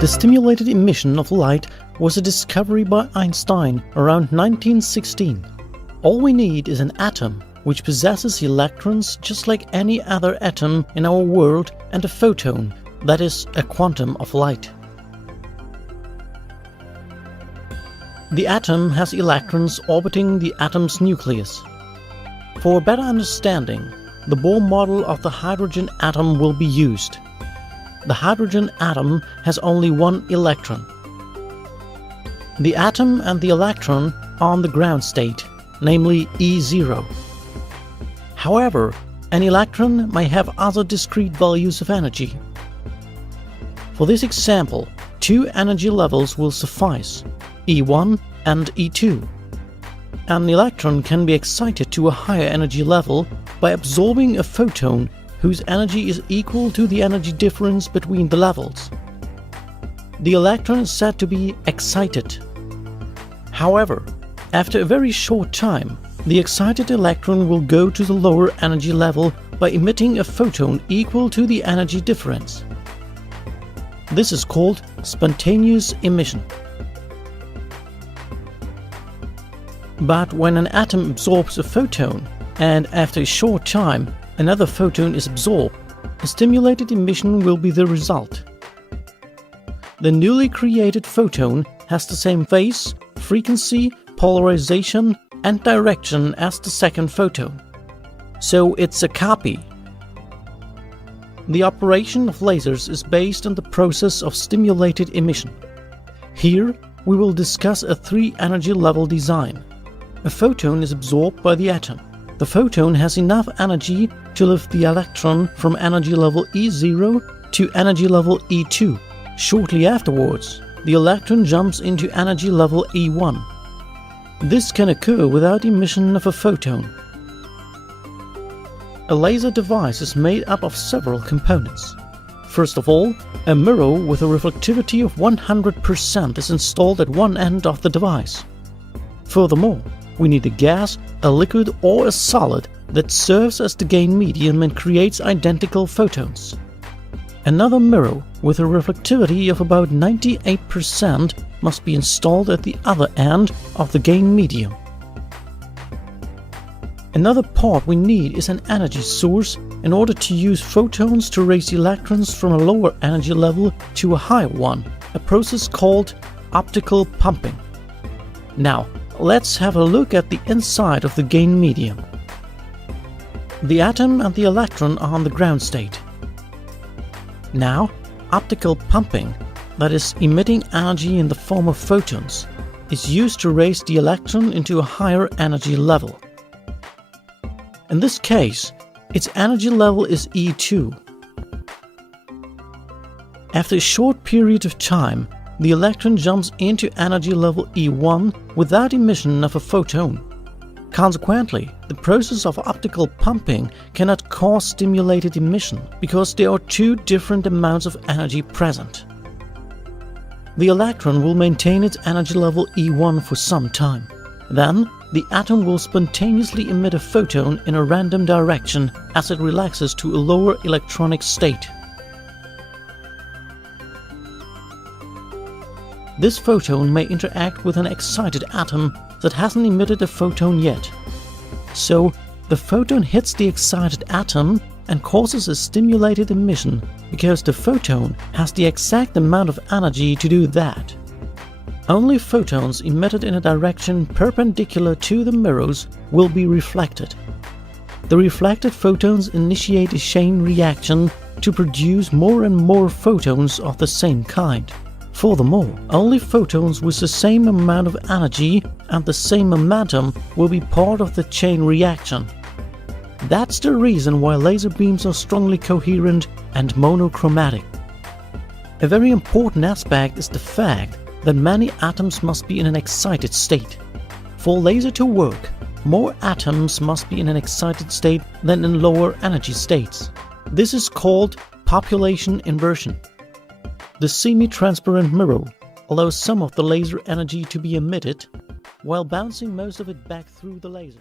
The stimulated emission of light was a discovery by Einstein around 1916. All we need is an atom which possesses electrons just like any other atom in our world and a photon, that is, a quantum of light. The atom has electrons orbiting the atom's nucleus. For a better understanding, the Bohr model of the hydrogen atom will be used. The hydrogen atom has only one electron. The atom and the electron are in the ground state, namely E0. However, an electron may have other discrete values of energy. For this example, two energy levels will suffice, E1 and E2. An electron can be excited to a higher energy level by absorbing a photon whose energy is equal to the energy difference between the levels. The electron is said to be excited. However, after a very short time, the excited electron will go to the lower energy level by emitting a photon equal to the energy difference. This is called spontaneous emission. But when an atom absorbs a photon, and after a short time another photon is absorbed, a stimulated emission will be the result. The newly created photon has the same phase, frequency, polarization, and direction as the second photon. So it's a copy. The operation of lasers is based on the process of stimulated emission. Here we will discuss a 3-energy level design. A photon is absorbed by the atom. The photon has enough energy to lift the electron from energy level E0 to energy level E2. Shortly afterwards, the electron jumps into energy level E1. This can occur without emission of a photon. A laser device is made up of several components. First of all, a mirror with a reflectivity of 100% is installed at one end of the device. Furthermore, we need a gas, a liquid or a solid that serves as the gain medium and creates identical photons. Another mirror with a reflectivity of about 98% must be installed at the other end of the gain medium. Another part we need is an energy source in order to use photons to raise electrons from a lower energy level to a higher one, a process called optical pumping. Now, let's have a look at the inside of the gain medium. The atom and the electron are in the ground state. Now, optical pumping that is emitting energy in the form of photons, is used to raise the electron into a higher energy level. In this case, its energy level is E2. After a short period of time, the electron jumps into energy level E1 without emission of a photon. Consequently, the process of optical pumping cannot cause stimulated emission because there are two different amounts of energy present. The electron will maintain its energy level E1 for some time. Then, the atom will spontaneously emit a photon in a random direction as it relaxes to a lower electronic state. This photon may interact with an excited atom that hasn't emitted a photon yet. So, the photon hits the excited atom and causes a stimulated emission because the photon has the exact amount of energy to do that. Only photons emitted in a direction perpendicular to the mirrors will be reflected. The reflected photons initiate a chain reaction to produce more and more photons of the same kind. Furthermore, only photons with the same amount of energy and the same momentum will be part of the chain reaction. That's the reason why laser beams are strongly coherent and monochromatic. A very important aspect is the fact that many atoms must be in an excited state. For a laser to work, more atoms must be in an excited state than in lower energy states. This is called population inversion. The semi-transparent mirror allows some of the laser energy to be emitted while bouncing most of it back through the laser.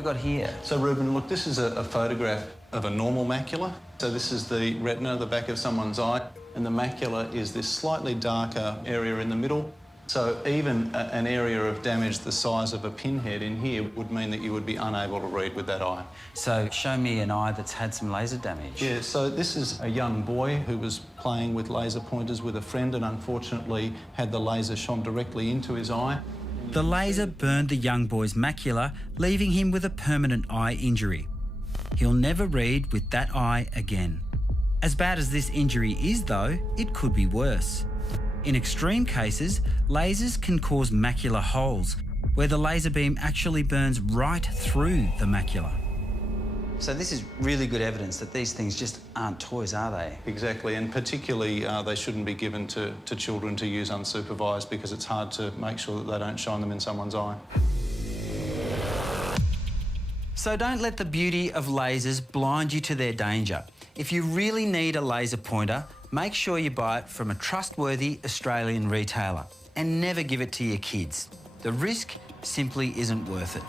we got here? So, Ruben, look, this is a photograph of a normal macula. So this is the retina, the back of someone's eye, and the macula is this slightly darker area in the middle. So even an area of damage the size of a pinhead in here would mean that you would be unable to read with that eye. So show me an eye that's had some laser damage. Yeah, so this is a young boy who was playing with laser pointers with a friend and unfortunately had the laser shone directly into his eye. The laser burned the young boy's macula, leaving him with a permanent eye injury. He'll never read with that eye again. As bad as this injury is, though, it could be worse. In extreme cases, lasers can cause macular holes, where the laser beam actually burns right through the macula. So this is really good evidence that these things just aren't toys, are they? Exactly, and particularly they shouldn't be given to children to use unsupervised because it's hard to make sure that they don't shine them in someone's eye. So don't let the beauty of lasers blind you to their danger. If you really need a laser pointer, make sure you buy it from a trustworthy Australian retailer and never give it to your kids. The risk simply isn't worth it.